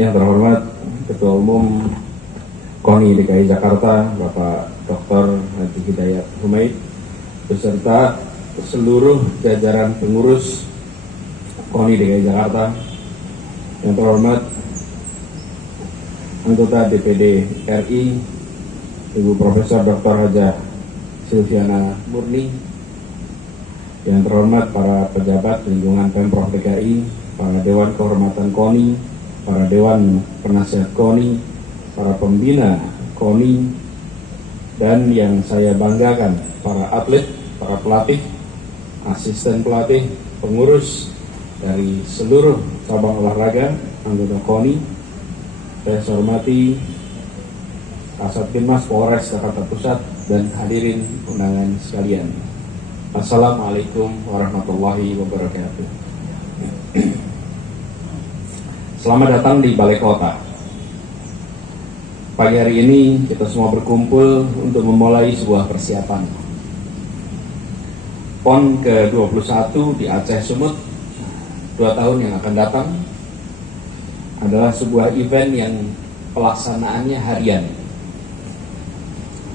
Yang terhormat Ketua Umum KONI DKI Jakarta, Bapak Dr. Haji Hidayat Humaid, beserta seluruh jajaran pengurus KONI DKI Jakarta. Yang terhormat anggota DPD RI, Ibu Profesor Dr. Hajah Silviana Murni. Yang terhormat para pejabat lingkungan Pemprov DKI, para Dewan Kehormatan KONI, para Dewan Penasihat KONI, para pembina KONI, dan yang saya banggakan, para atlet, para pelatih, asisten pelatih, pengurus dari seluruh cabang olahraga anggota KONI. Saya hormati Kasatgas Polres Jakarta Pusat dan hadirin undangan sekalian. Assalamualaikum warahmatullahi wabarakatuh. Selamat datang di Balai Kota. Pagi hari ini kita semua berkumpul untuk memulai sebuah persiapan PON ke-21 di Aceh Sumut 2 tahun yang akan datang. Adalah sebuah event yang pelaksanaannya harian.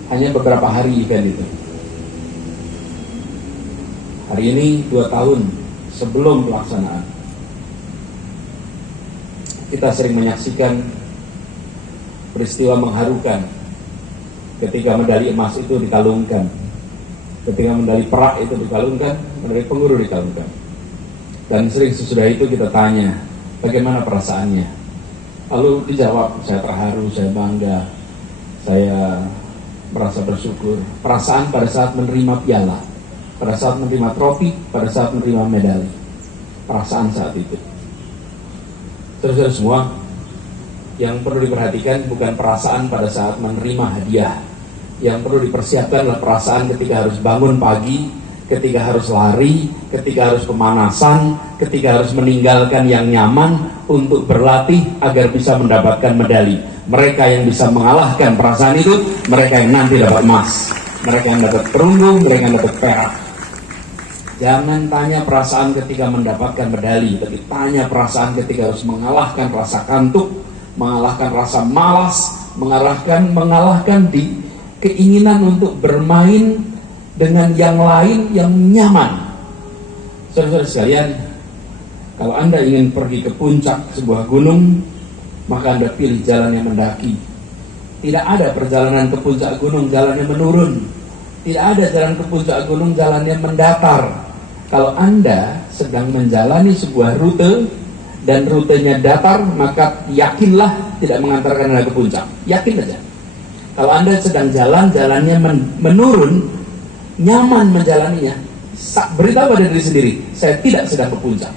Hanya beberapa hari event itu. Hari ini 2 tahun sebelum pelaksanaan, kita sering menyaksikan peristiwa mengharukan ketika medali emas itu dikalungkan, ketika medali perak itu dikalungkan, medali pengguru dikalungkan. Dan sering sesudah itu kita tanya, bagaimana perasaannya? Lalu dijawab, saya terharu, saya bangga, saya merasa bersyukur. Perasaan pada saat menerima piala, pada saat menerima trofi, pada saat menerima medali, perasaan saat itu. Terus semua, yang perlu diperhatikan bukan perasaan pada saat menerima hadiah. Yang perlu dipersiapkan adalah perasaan ketika harus bangun pagi, ketika harus lari, ketika harus pemanasan, ketika harus meninggalkan yang nyaman untuk berlatih agar bisa mendapatkan medali. Mereka yang bisa mengalahkan perasaan itu, mereka yang nanti dapat emas, mereka yang dapat perunggu, mereka yang dapat perak. Jangan tanya perasaan ketika mendapatkan medali, tapi tanya perasaan ketika harus mengalahkan rasa kantuk, mengalahkan rasa malas, mengalahkan di keinginan untuk bermain dengan yang lain yang nyaman. Saudara-saudara sekalian, kalau Anda ingin pergi ke puncak sebuah gunung, maka Anda pilih jalan yang mendaki. Tidak ada perjalanan ke puncak gunung jalannya menurun. Tidak ada jalan ke puncak gunung jalannya mendatar. Kalau Anda sedang menjalani sebuah rute dan rutenya datar, maka yakinlah tidak mengantarkan Anda ke puncak. Yakin aja. Kalau Anda sedang jalannya menurun, nyaman menjalaninya, beritahu pada diri sendiri, saya tidak sedang ke puncak.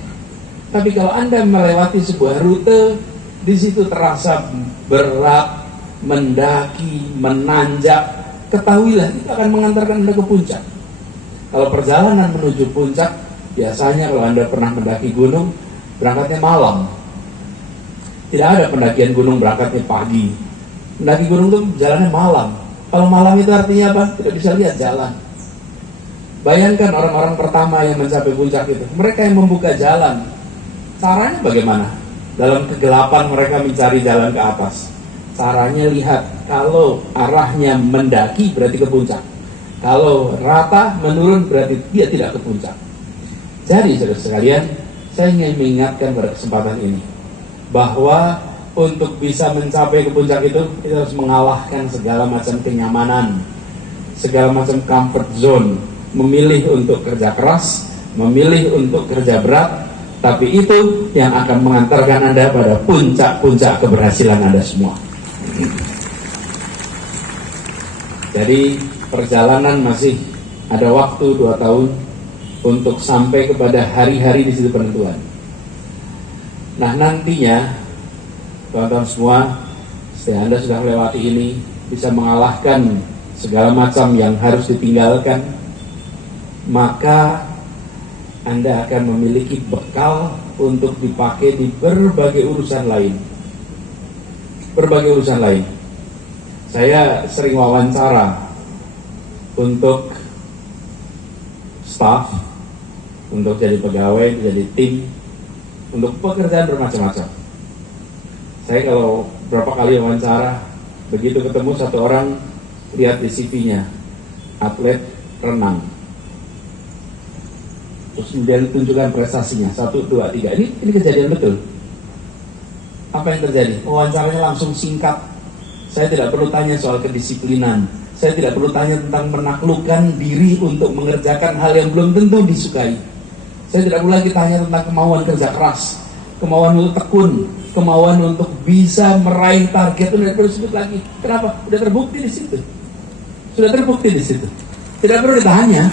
Tapi kalau Anda melewati sebuah rute, di situ terasa berat, mendaki, menanjak, ketahuilah itu akan mengantarkan Anda ke puncak. Kalau perjalanan menuju puncak, biasanya kalau Anda pernah mendaki gunung, berangkatnya malam. Tidak ada pendakian gunung berangkatnya pagi. Mendaki gunung itu jalannya malam. Kalau malam itu artinya apa? Tidak bisa lihat jalan. Bayangkan orang-orang pertama yang mencapai puncak itu, mereka yang membuka jalan. Caranya bagaimana? Dalam kegelapan mereka mencari jalan ke atas. Caranya lihat, kalau arahnya mendaki berarti ke puncak. Kalau rata menurun berarti dia tidak ke puncak. Jadi saudara sekalian, saya ingin mengingatkan pada kesempatan ini bahwa untuk bisa mencapai ke puncak itu, kita harus mengalahkan segala macam kenyamanan, segala macam comfort zone. Memilih untuk kerja keras, memilih untuk kerja berat, tapi itu yang akan mengantarkan Anda pada puncak-puncak keberhasilan Anda semua. Jadi perjalanan masih ada waktu 2 tahun untuk sampai kepada hari-hari di situ penentuan. Nah nantinya, teman-teman semua, setelah Anda sudah melewati ini, bisa mengalahkan segala macam yang harus ditinggalkan, maka Anda akan memiliki bekal untuk dipakai di berbagai urusan lain. Berbagai urusan lain. Saya sering wawancara untuk staff, untuk jadi pegawai, jadi tim, untuk pekerjaan bermacam-macam. Saya kalau berapa kali wawancara, begitu ketemu satu orang, lihat di CV-nya, atlet renang. Terus kemudian tunjukkan prestasinya, 1, 2, 3. Ini kejadian betul. Apa yang terjadi? Wawancaranya langsung singkat. Saya tidak perlu tanya soal kedisiplinan. Saya tidak perlu tanya tentang menaklukkan diri untuk mengerjakan hal yang belum tentu disukai. Saya tidak perlu lagi tanya tentang kemauan kerja keras, kemauan untuk tekun, kemauan untuk bisa meraih target. Itu tidak perlu disebut lagi. Kenapa? Sudah terbukti di situ. Sudah terbukti di situ. Tidak perlu ditanya.